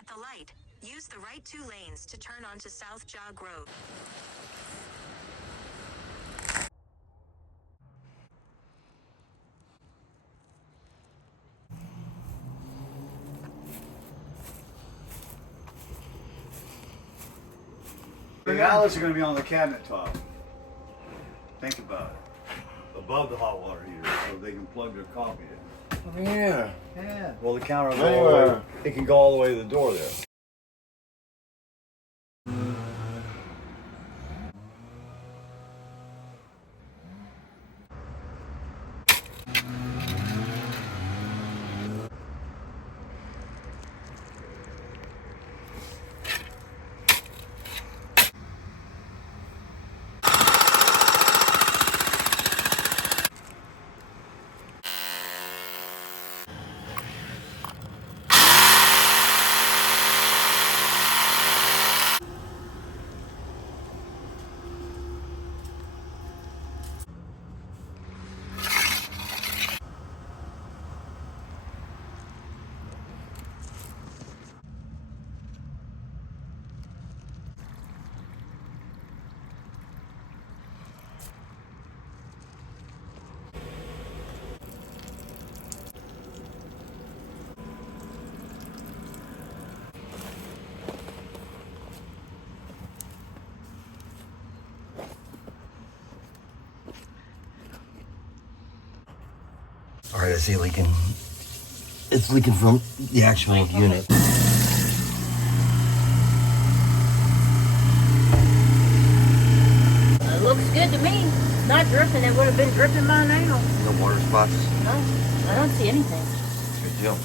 At the light, use the right 2 lanes to turn onto South Jog Road. The outlets are going to be on the cabinet top. Think about it. Above the hot water heater, so they can plug their coffee in. Oh, yeah. Yeah. Well, the counter will go all the way. It can go all the way to the door there. All right, I see it leaking. It's leaking from the actual unit. It looks good to me. Not dripping. It would have been dripping by now. No water spots. No, I don't see anything. Good deal.